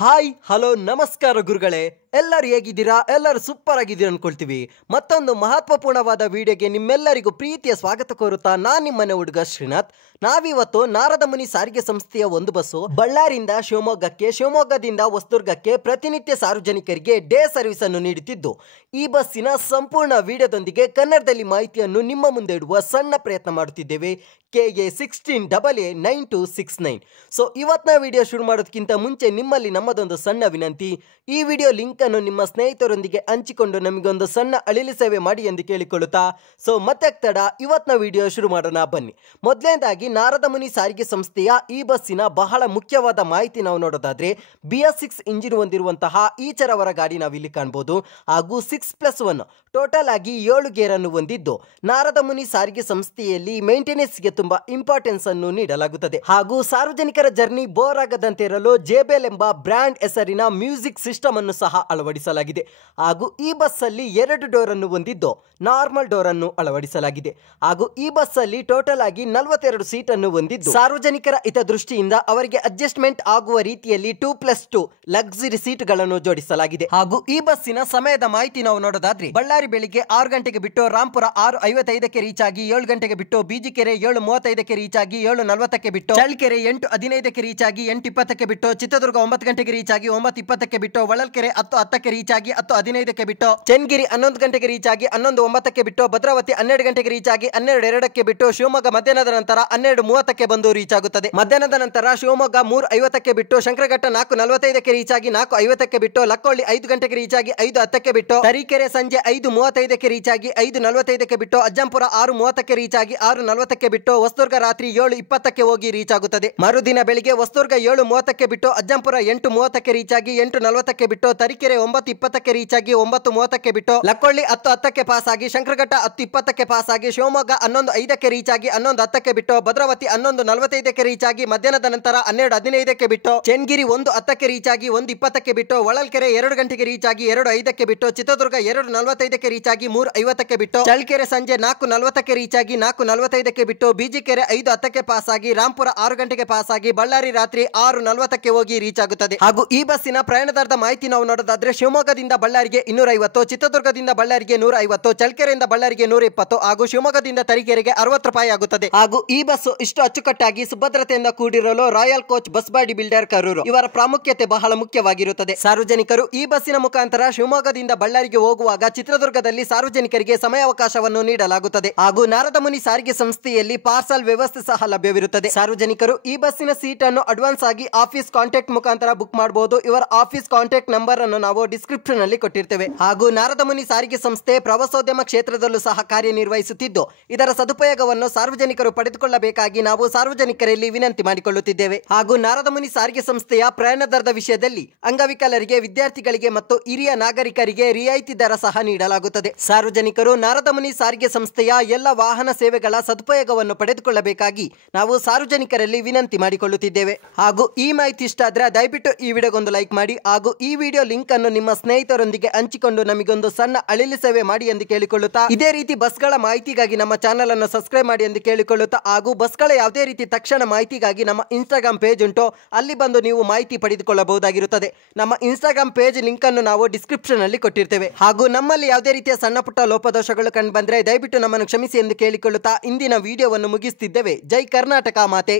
Hi hello ನಮಸ್ಕಾರ ಗುರುಗಳೇ, ಎಲ್ಲರೂ ಹೇಗಿದ್ದೀರಾ? ಎಲ್ಲರೂ ಸೂಪರ್ ಆಗಿದ್ದೀರಾ ಅನ್ಕೊಳ್ತೀವಿ. ಮತ್ತೊಂದು ಮಹತ್ವಪೂರ್ಣವಾದ ವಿಡಿಯೋಗೆ ನಿಮ್ಮೆಲ್ಲರಿಗೂ ಪ್ರೀತಿಯ ಸ್ವಾಗತ ಕೋರುತ್ತಾ ನಾನು ನಿಮ್ಮನೆ ಹುಡುಗ ಶ್ರೀನಾಥ್. ನಾವಿವತ್ತು ನಾರದ ಮುನಿ ಸಾರಿಗೆ ಸಂಸ್ಥೆಯ ಒಂದು ಬಸ್ಸು ಬಳ್ಳಾರಿಯಿಂದ ಶಿವಮೊಗ್ಗಕ್ಕೆ, ಶಿವಮೊಗ್ಗದಿಂದ ಹೊಸದುರ್ಗಕ್ಕೆ ಪ್ರತಿನಿತ್ಯ ಸಾರ್ವಜನಿಕರಿಗೆ ಡೇ ಸರ್ವಿಸ್ ಅನ್ನು ನೀಡುತ್ತಿದ್ದು, ಈ ಬಸ್ಸಿನ ಸಂಪೂರ್ಣ ವಿಡಿಯೋದೊಂದಿಗೆ ಕನ್ನಡದಲ್ಲಿ ಮಾಹಿತಿಯನ್ನು ನಿಮ್ಮ ಮುಂದೆ ಇಡುವ ಸಣ್ಣ ಪ್ರಯತ್ನ ಮಾಡುತ್ತಿದ್ದೇವೆ. KA 16AA9269. ಸೊ ಇವತ್ತಿನ ವಿಡಿಯೋ ಶುರು ಮಾಡೋದಕ್ಕಿಂತ ಮುಂಚೆ ನಿಮ್ಮಲ್ಲಿ ನಮ್ಮದೊಂದು ಸಣ್ಣ ವಿನಂತಿ. ಈ ವಿಡಿಯೋ ಲಿಂಕ್ ಅನ್ನು ನಿಮ್ಮ ಸ್ನೇಹಿತರೊಂದಿಗೆ ಹಂಚಿಕೊಂಡು ನಮಗೊಂದು ಸಣ್ಣ ಅಳಿಲು ಸೇವೆ ಮಾಡಿ ಎಂದು ಕೇಳಿಕೊಳ್ಳುತ್ತಾ, ಸೊ ಮತ್ತೆ ತಡ ಇವತ್ತಿನ ವಿಡಿಯೋ ಶುರು ಮಾಡೋಣ ಬನ್ನಿ. ಮೊದಲನೇದಾಗಿ ನಾರದ ಮುನಿ ಸಾರಿಗೆ ಸಂಸ್ಥೆಯ ಈ ಬಸ್ಸಿನ ಬಹಳ ಮುಖ್ಯವಾದ ಮಾಹಿತಿ ನಾವು ನೋಡೋದಾದ್ರೆ, BS6 ಇಂಜಿನ್ ಹೊಂದಿರುವಂತಹ ಈಚರವರ ಗಾಡಿ ನಾವು ಇಲ್ಲಿ ಕಾಣಬಹುದು. ಹಾಗೂ 6+1 ಟೋಟಲ್ ಆಗಿ 7 ಗೇರ್ ಅನ್ನು ಹೊಂದಿದ್ದು, ನಾರದ ಮುನಿ ಸಾರಿಗೆ ಸಂಸ್ಥೆಯಲ್ಲಿ ಮೇಂಟೆನೆನ್ಸ್ಗೆ ತುಂಬಾ ಇಂಪಾರ್ಟೆನ್ಸ್ ಅನ್ನು ನೀಡಲಾಗುತ್ತದೆ. ಹಾಗೂ ಸಾರ್ವಜನಿಕರ ಜರ್ನಿ ಬೋರ್ ಆಗದಂತೆ ಇರಲು JBL ಎಂಬ ಬ್ರ್ಯಾಂಡ್ ಹೆಸರಿನ ಮ್ಯೂಸಿಕ್ ಸಿಸ್ಟಮ್ ಅನ್ನು ಸಹ ಅಳವಡಿಸಲಾಗಿದೆ. ಹಾಗೂ ಈ ಬಸ್ ಅಲ್ಲಿ 2 ಡೋರ್ ಅನ್ನು ಹೊಂದಿದ್ದು, ನಾರ್ಮಲ್ ಡೋರ್ ಅನ್ನು ಅಳವಡಿಸಲಾಗಿದೆ. ಹಾಗೂ ಈ ಬಸ್ ಅಲ್ಲಿ ಟೋಟಲ್ ಆಗಿ 42 ಸೀಟ್ ಅನ್ನು ಹೊಂದಿದ್ದು, ಸಾರ್ವಜನಿಕರ ಹಿತದೃಷ್ಟಿಯಿಂದ ಅವರಿಗೆ ಅಡ್ಜಸ್ಟ್ಮೆಂಟ್ ಆಗುವ ರೀತಿಯಲ್ಲಿ 2+2 ಲಕ್ಸುರಿ ಸೀಟ್ ಗಳನ್ನು ಜೋಡಿಸಲಾಗಿದೆ. ಹಾಗೂ ಈ ಬಸ್ಸಿನ ಸಮಯದ ಮಾಹಿತಿ ನಾವು ನೋಡೋದಾದ್ರೆ, ಬಳ್ಳಾರಿ ಬೆಳಿಗ್ಗೆ 6 ಗಂಟೆಗೆ ಬಿಟ್ಟು ರಾಂಪುರ 6:55ಕ್ಕೆ ರೀಚ್ ಆಗಿ 7 ಗಂಟೆಗೆ ಬಿಟ್ಟು, ಬೀಜಿಕೆರೆ 7:35ಕ್ಕೆ ರೀಚ್ ಆಗಿ 7:40ಕ್ಕೆ ಬಿಟ್ಟು, ಚಳ್ಳಕೆರೆ 8:15ಕ್ಕೆ ರೀಚ್ ಆಗಿ 8:20ಕ್ಕೆ ಬಿಟ್ಟು, ಚಿತ್ರದುರ್ಗ 9 ಗಂಟೆಗೆ ರೀಚ್ ಆಗಿ 9:20ಕ್ಕೆ ಬಿಟ್ಟು, ಹೊಳಲ್ಕೆರೆ 10:10ಕ್ಕೆ ರೀಚ್ ಆಗಿ 10:15ಕ್ಕೆ ಬಿಟ್ಟು, ಚನ್ನಗಿರಿ 11 ಗಂಟೆಗೆ ರೀಚ್ ಆಗಿ 11:09ಕ್ಕೆ ಬಿಟ್ಟು, ಭದ್ರಾವತಿ 12 ಗಂಟೆಗೆ ರೀಚ್ ಆಗಿ 12:02ಕ್ಕೆ ಬಿಟ್ಟು, ಶಿವಮೊಗ್ಗ ಮಧ್ಯಾಹ್ನದ ನಂತರ 12:30ಕ್ಕೆ ಬಂದು ರೀಚ್ ಆಗುತ್ತದೆ. ಮಧ್ಯಾಹ್ನದ ನಂತರ ಶಿವಮೊಗ್ಗ 3:50ಕ್ಕೆ ಬಿಟ್ಟು, ಶಂಕರಘಟ್ಟ 4:45ಕ್ಕೆ ರೀಚ್ ಆಗಿ 4:50ಕ್ಕೆ ಬಿಟ್ಟು, ಲಕ್ಕೊಳ್ಳಿ 5 ಗಂಟೆಗೆ ರೀಚ್ ಆಗಿ 5:10ಕ್ಕೆ ಬಿಟ್ಟು, ತರೀಕೆರೆ ಸಂಜೆ 5:35ಕ್ಕೆ ರೀಚ್ ಆಗಿ 5:45ಕ್ಕೆ ಬಿಟ್ಟು, ಅಜ್ಜಂಪುರ 6:30ಕ್ಕೆ ರೀಚ್ ಆಗಿ 6:40ಕ್ಕೆ ಬಿಟ್ಟು, ಹೊಸದುರ್ಗ ರಾತ್ರಿ 7:20ಕ್ಕೆ ಹೋಗಿ ರೀಚ್ ಆಗುತ್ತದೆ. ಮರುದಿನ ಬೆಳಿಗ್ಗೆ ಹೊಸದುರ್ಗ 7:30ಕ್ಕೆ ಬಿಟ್ಟು, ಅಜ್ಜಂಪುರ 8:30ಕ್ಕೆ ರೀಚ್ ಆಗಿ 8:40ಕ್ಕೆ ಬಿಟ್ಟು, ತರೀಕೆರೆ 9:20ಕ್ಕೆ ರೀಚ್ ಆಗಿ 9:30ಕ್ಕೆ ಬಿಟ್ಟು, ಲಕ್ಕೊಳ್ಳಿ 10:10ಕ್ಕೆ ಪಾಸ್ ಆಗಿ, ಶಂಕರಘಟ್ಟ 10:20ಕ್ಕೆ ಪಾಸ್ ಆಗಿ, ಶಿವಮೊಗ್ಗ 11:05ಕ್ಕೆ ರೀಚ್ ಆಗಿ 11:10ಕ್ಕೆ ಬಿಟ್ಟು, ಭದ್ರಾವತಿ 11:45ಕ್ಕೆ ರೀಚ್ ಆಗಿ ಮಧ್ಯಾಹ್ನದ ನಂತರ 12:15ಕ್ಕೆ ಬಿಟ್ಟು, ಚನ್ನಗಿರಿ 1:10ಕ್ಕೆ ರೀಚ್ ಆಗಿ 1:20ಕ್ಕೆ ಬಿಟ್ಟು, ಹೊಳಲ್ಕೆರೆ 2 ಗಂಟೆಗೆ ರೀಚ್ ಆಗಿ 2:05ಕ್ಕೆ ಬಿಟ್ಟು, ಚಿತ್ರದುರ್ಗ 2:45ಕ್ಕೆ ರೀಚ್ ಆಗಿ 3:50ಕ್ಕೆ ಬಿಟ್ಟು, ಚಳ್ಳಕೆರೆ ಸಂಜೆ 4:40ಕ್ಕೆ ರೀಚ್ ಆಗಿ 4:45ಕ್ಕೆ ಬಿಟ್ಟು, ಬೀಜಿಕೆರೆ 5:10ಕ್ಕೆ ಪಾಸ್ ಆಗಿ, ರಾಂಪುರ 6 ಗಂಟೆಗೆ ಪಾಸ್ ಆಗಿ, ಬಳ್ಳಾರಿ ರಾತ್ರಿ 6:40ಕ್ಕೆ ಹೋಗಿ ರೀಚ್ ಆಗುತ್ತದೆ. ಹಾಗೂ ಈ ಬಸ್ಸಿನ ಪ್ರಯಾಣದ ಮಾಹಿತಿ ನಾವು ನೋಡೋದಾದ್ರೆ, ಶಿವಮೊಗ್ಗದಿಂದ ಬಳ್ಳಾರಿಗೆ 250, ಚಿತ್ರದುರ್ಗದಿಂದ ಬಳ್ಳಾರಿಗೆ 150, ಚಳ್ಳಕೆರೆಯಿಂದ ಬಳ್ಳಾರಿಗೆ 120 ಹಾಗೂ ಶಿವಮೊಗ್ಗದಿಂದ ತರೀಕೆರೆಗೆ 60 ರೂಪಾಯಿ ಆಗುತ್ತದೆ. ಹಾಗೂ ಈ ಬಸ್ಸು ಇಷ್ಟು ಅಚ್ಚುಕಟ್ಟಾಗಿ ಸುಭದ್ರತೆಯಿಂದ ಕೂಡಿರಲು royal coach bus body builder Karur ಇವರ ಪ್ರಾಮುಖ್ಯತೆ ಬಹಳ ಮುಖ್ಯವಾಗಿರುತ್ತದೆ. ಸಾರ್ವಜನಿಕರು ಈ ಬಸ್ಸಿನ ಮುಖಾಂತರ ಶಿವಮೊಗ್ಗದಿಂದ ಬಳ್ಳಾರಿಗೆ ಹೋಗುವಾಗ ಚಿತ್ರದುರ್ಗದಲ್ಲಿ ಸಾರ್ವಜನಿಕರಿಗೆ ಸಮಯಾವಕಾಶವನ್ನು ನೀಡಲಾಗುತ್ತದೆ. ಹಾಗೂ ನಾರದ ಮುನಿ ಸಾರಿಗೆ ಸಂಸ್ಥೆಯಲ್ಲಿ ಪಾರ್ಸಲ್ ವ್ಯವಸ್ಥೆ ಸಹ ಲಭ್ಯವಿರುತ್ತದೆ. ಸಾರ್ವಜನಿಕರು ಈ ಬಸ್ಸಿನ ಸೀಟ್ ಅನ್ನು ಅಡ್ವಾನ್ಸ್ ಆಗಿ ಆಫೀಸ್ ಕಾಂಟ್ಯಾಕ್ಟ್ ಮುಖಾಂತರ ಬುಕ್ ಮಾಡಬಹುದು. ಇವರ ಆಫೀಸ್ ಕಾಂಟ್ಯಾಕ್ಟ್ ನಂಬರ್ ಅನ್ನು ನಾವು ಡಿಸ್ಕ್ರಿಪ್ಷನ್ ಅಲ್ಲಿ ಕೊಟ್ಟಿರ್ತೇವೆ. ಹಾಗೂ ನಾರದ ಮುನಿ ಸಾರಿಗೆ ಸಂಸ್ಥೆ ಪ್ರವಾಸೋದ್ಯಮ ಕ್ಷೇತ್ರದಲ್ಲೂ ಸಹ ಕಾರ್ಯನಿರ್ವಹಿಸುತ್ತಿದ್ದು, ಇದರ ಸದುಪಯೋಗವನ್ನು ಸಾರ್ವಜನಿಕರು ಪಡೆದುಕೊಳ್ಳಬೇಕಾಗಿ ನಾವು ಸಾರ್ವಜನಿಕರಲ್ಲಿ ವಿನಂತಿ ಮಾಡಿಕೊಳ್ಳುತ್ತಿದ್ದೇವೆ. ಹಾಗೂ ನಾರದ ಮುನಿ ಸಾರಿಗೆ ಸಂಸ್ಥೆಯ ಪ್ರಯಾಣ ದರದ ವಿಷಯದಲ್ಲಿ ಅಂಗವಿಕಲರಿಗೆ, ವಿದ್ಯಾರ್ಥಿಗಳಿಗೆ ಮತ್ತು ಹಿರಿಯ ನಾಗರಿಕರಿಗೆ ರಿಯಾಯಿತಿ ದರ ಸಹ ನೀಡಲಾಗುತ್ತದೆ. ಸಾರ್ವಜನಿಕರು ನಾರದ ಮುನಿ ಸಾರಿಗೆ ಸಂಸ್ಥೆಯ ಎಲ್ಲ ವಾಹನ ಸೇವೆಗಳ ಸದುಪಯೋಗವನ್ನು ಪಡೆದುಕೊಳ್ಳಬೇಕಾಗಿ ನಾವು ಸಾರ್ವಜನಿಕರಲ್ಲಿ ವಿನಂತಿ ಮಾಡಿಕೊಳ್ಳುತ್ತಿದ್ದೇವೆ. ಹಾಗೂ ಈ ಮಾಹಿತಿ ಇಷ್ಟ ಆದ್ರೆ ದಯವಿಟ್ಟು ಈ ವಿಡಿಯೋಗೊಂದು ಲೈಕ್ ಮಾಡಿ. ಹಾಗೂ ಈ ವಿಡಿಯೋ ಲಿಂಕ್ ಅನ್ನು ನಿಮ್ಮ ಸ್ನೇಹಿತರೊಂದಿಗೆ ಹಂಚಿಕೊಂಡು ನಮಗೊಂದು ಸಣ್ಣ ಅಳಿಲು ಸೇವೆ ಮಾಡಿ ಎಂದು ಕೇಳಿಕೊಳ್ಳುತ್ತಾ, ಇದೇ ರೀತಿ ಬಸ್ಗಳ ಮಾಹಿತಿಗಾಗಿ ನಮ್ಮ ಚಾನಲ್ ಅನ್ನು ಸಬ್ಸ್ಕ್ರೈಬ್ ಮಾಡಿ ಎಂದು ಕೇಳಿಕೊಳ್ಳುತ್ತಾ, ಹಾಗೂ ಬಸ್ಗಳ ಯಾವುದೇ ರೀತಿ ತಕ್ಷಣ ಮಾಹಿತಿಗಾಗಿ ನಮ್ಮ ಇನ್ಸ್ಟಾಗ್ರಾಮ್ ಪೇಜ್ ಉಂಟು, ಅಲ್ಲಿ ಬಂದು ನೀವು ಮಾಹಿತಿ ಪಡೆದುಕೊಳ್ಳಬಹುದಾಗಿರುತ್ತದೆ. ನಮ್ಮ ಇನ್ಸ್ಟಾಗ್ರಾಮ್ ಪೇಜ್ ಲಿಂಕ್ ಅನ್ನು ನಾವು ಡಿಸ್ಕ್ರಿಪ್ಷನ್ ಅಲ್ಲಿ ಕೊಟ್ಟಿರ್ತೇವೆ. ಹಾಗೂ ನಮ್ಮಲ್ಲಿ ಯಾವುದೇ ರೀತಿಯ ಸಣ್ಣ ಪುಟ್ಟ ಲೋಪದೋಷಗಳು ಕಂಡು ಬಂದ್ರೆ ದಯವಿಟ್ಟು ನಮ್ಮನ್ನು ಕ್ಷಮಿಸಿ ಎಂದು ಕೇಳಿಕೊಳ್ಳುತ್ತಾ ಇಂದಿನ ವಿಡಿಯೋವನ್ನು ಮುಗಿಸುತ್ತಿದ್ದೇವೆ. ಜೈ ಕರ್ನಾಟಕ ಮಾತೆ.